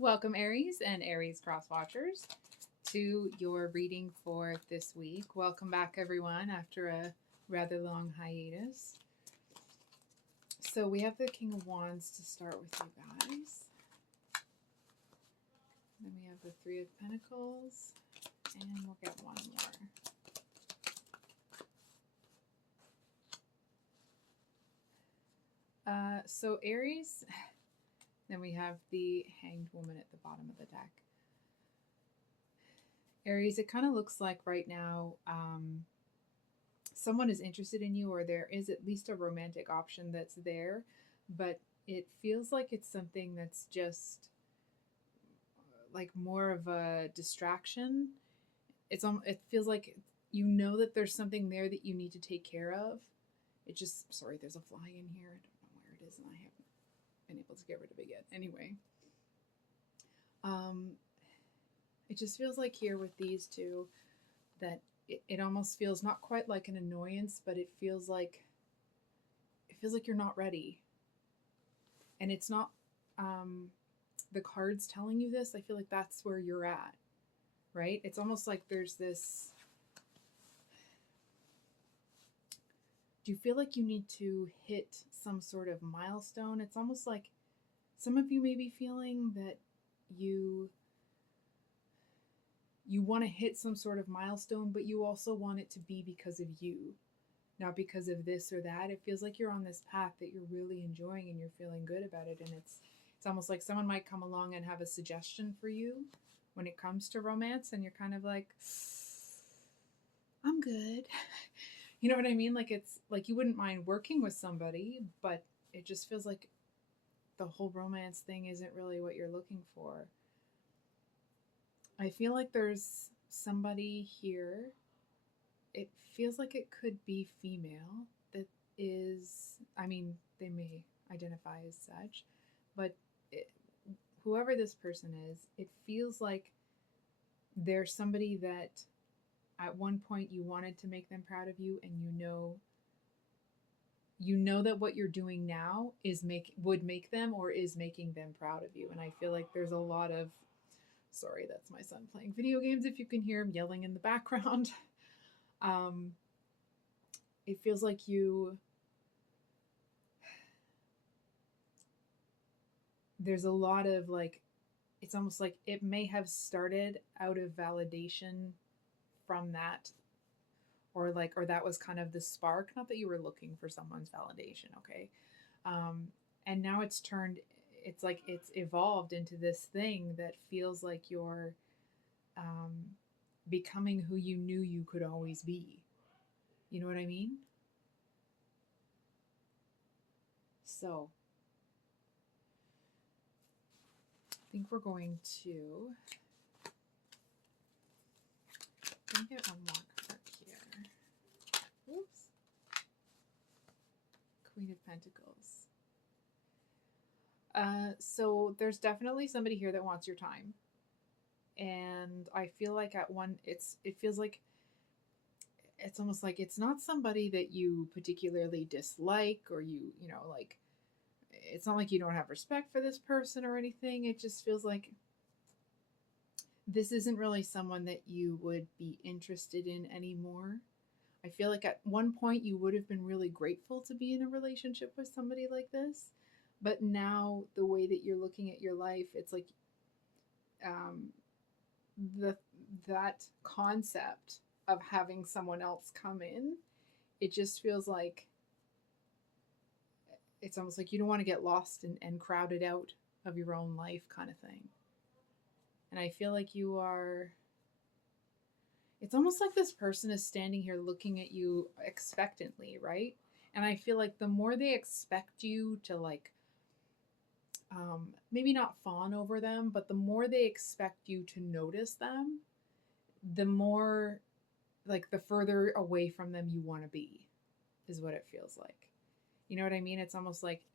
Welcome, Aries and Aries cross watchers, to your reading for this week. Welcome back, everyone, after a rather long hiatus. So we have the King of Wands to start with you guys. Then we have the Three of Pentacles, and we'll get one more. So Aries, then we have the Hanged Woman at the bottom of the deck. Aries, it kind of looks like right now someone is interested in you, or there is at least a romantic option that's there, but it feels like it's something that's just like more of a distraction. It feels like you know that there's something there that you need to take care of. It just, sorry, there's a fly in here. I don't know where it is, and I haven't been able to get rid of it yet. Anyway, it just feels like here with these two that it almost feels not quite like an annoyance, but it feels like you're not ready. And it's not the cards telling you this. I feel like that's where you're at, right? It's almost like there's this, do you feel like you need to hit some sort of milestone? It's almost like some of you may be feeling that you want to hit some sort of milestone, but you also want it to be because of you, not because of this or that. It feels like you're on this path that you're really enjoying and you're feeling good about it. And it's almost like someone might come along and have a suggestion for you when it comes to romance, and you're kind of like, I'm good. You know what I mean? Like, it's like you wouldn't mind working with somebody, but it just feels like the whole romance thing isn't really what you're looking for. I feel like there's somebody here, it feels like it could be female, that is, I mean, they may identify as such, but whoever this person is, it feels like there's somebody that at one point you wanted to make them proud of you, and you know that what you're doing now would make them or is making them proud of you. And I feel like there's a lot of, sorry, that's my son playing video games if you can hear him yelling in the background. It feels like there's a lot of like, it's almost like it may have started out of validation from that, or that was kind of the spark, not that you were looking for someone's validation, okay? And now it's turned, it's like it's evolved into this thing that feels like you're becoming who you knew you could always be. You know what I mean? So I think we're going to get one more card here. Oops. Queen of Pentacles. So there's definitely somebody here that wants your time. And I feel like it feels like it's almost like it's not somebody that you particularly dislike, or like, it's not like you don't have respect for this person or anything. It just feels like this isn't really someone that you would be interested in anymore. I feel like at one point you would have been really grateful to be in a relationship with somebody like this. But now the way that you're looking at your life, it's like that concept of having someone else come in, it just feels like it's almost like you don't want to get lost and crowded out of your own life, kind of thing. And I feel like it's almost like this person is standing here looking at you expectantly, right? And I feel like the more they expect you to, like, maybe not fawn over them, but the more they expect you to notice them, the more, like, the further away from them you want to be, is what it feels like. You know what I mean? It's almost like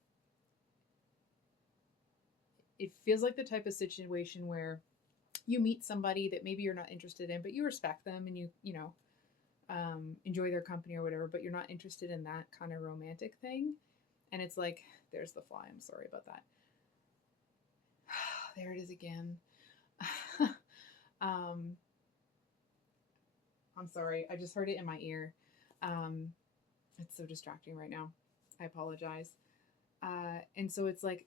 it feels like the type of situation where you meet somebody that maybe you're not interested in, but you respect them, and enjoy their company or whatever, but you're not interested in that kind of romantic thing. And it's like, there's the fly. I'm sorry about that. there it is again. um, I'm sorry. I just heard it in my ear. Um, it's so distracting right now. I apologize. And so it's like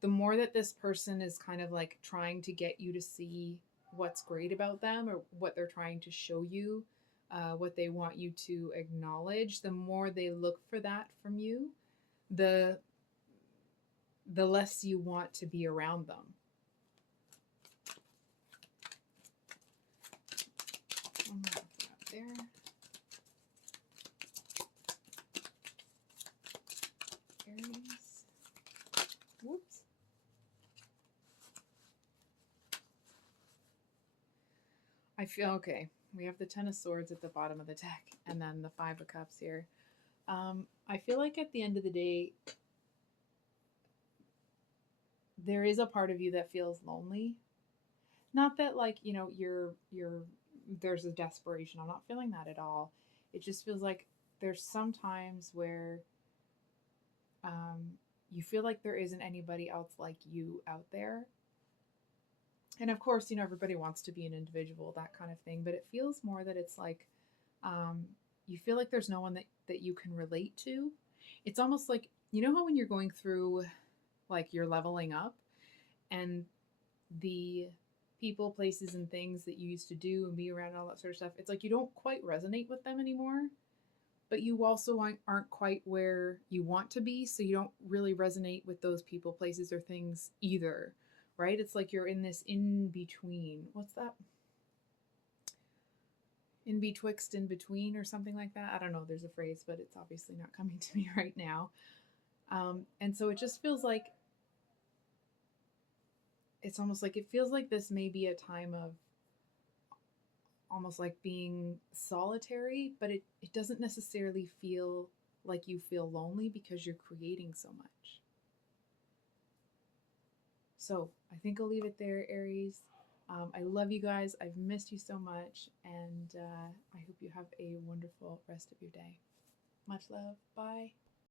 the more that this person is kind of like trying to get you to see what's great about them or what they're trying to show you, what they want you to acknowledge, the more they look for that from you, the the less you want to be around them. There. Aries. Whoops. I feel okay. We have the Ten of Swords at the bottom of the deck, and then the Five of Cups here. I feel like at the end of the day, there is a part of you that feels lonely. Not that like, you know, you're there's a desperation. I'm not feeling that at all. It just feels like there's some times where um, you feel like there isn't anybody else like you out there. And of course, you know, everybody wants to be an individual, that kind of thing. But it feels more that it's like um, you feel like there's no one that you can relate to. It's almost like, you know how when you're going through, like you're leveling up and the people, places, and things that you used to do and be around and all that sort of stuff, it's like you don't quite resonate with them anymore, but you also aren't quite where you want to be, so you don't really resonate with those people, places, or things either, right? It's like you're in this in between. What's that? In betwixt, in between, or something like that. I don't know. There's a phrase, but it's obviously not coming to me right now. And so it just feels like it's almost like it feels like this may be a time of almost like being solitary, but it doesn't necessarily feel like you feel lonely because you're creating so much. So I think I'll leave it there, Aries. I love you guys. I've missed you so much, and I hope you have a wonderful rest of your day. Much love. Bye.